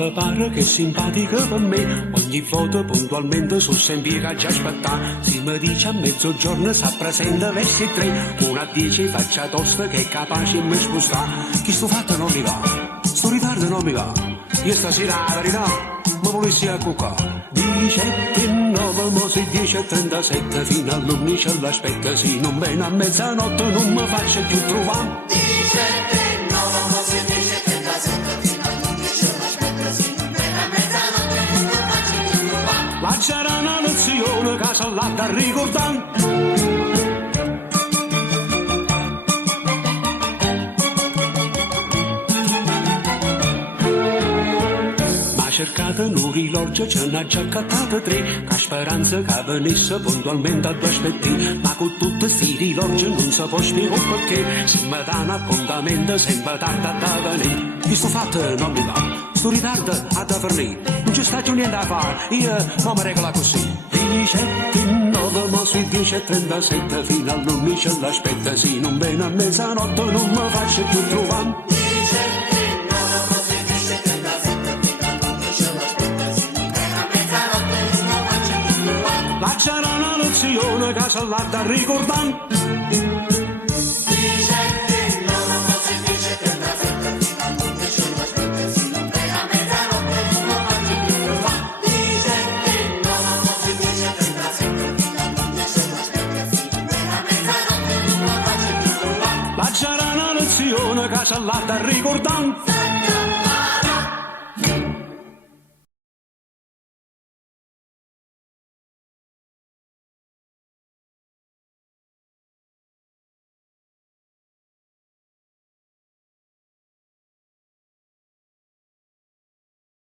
te pare che è simpatica per me, ogni volta puntualmente sono sempre che ci aspetta. Se mi dice a mezzogiorno sa presente verso 3, una a 10 faccia tosta che è capace di mi spostare. Chi sto fatto non mi va, sto ritardo non mi va, io stasera la verità ma volessi a cuccare. 17 9 mo si 10:37 fino all'11 l'aspetta, se non viene a mezzanotte non mi faccio più trovare. 17 9 mo si 10:37 fino all'11 l'aspetta, se non viene a mezzanotte non mi faccio più trovare. La c'era una lezione che sono là da ricordare. Cercate un orologio, ce n'ha già accattato 3, che speranza che venisse puntualmente a 2 aspetti, ma con tutti sti rilorgi non si può spiegare perché, se mi dà un appuntamento sempre tarda da venire. Io sto fatto non mi va, sto ritardo a da fornire, non ci sta più niente da fare, io non mi regola così. 17 9 mo sui 10:37 fino all'11 l'aspetta, se non viene a mezzanotte non mi faccio più trovare. La c'era una lezione che sono là da ricordare. 17 9 mo si 10:37 fino all'11 l'aspetta, se non viene a mezzanotte non mi faccio più trovare. 17 9 mo si 10:37 fino all'11 l'aspetta, se non viene a mezzanotte non mi faccio più trovare. La c'era una lezione che sono là da ricordare.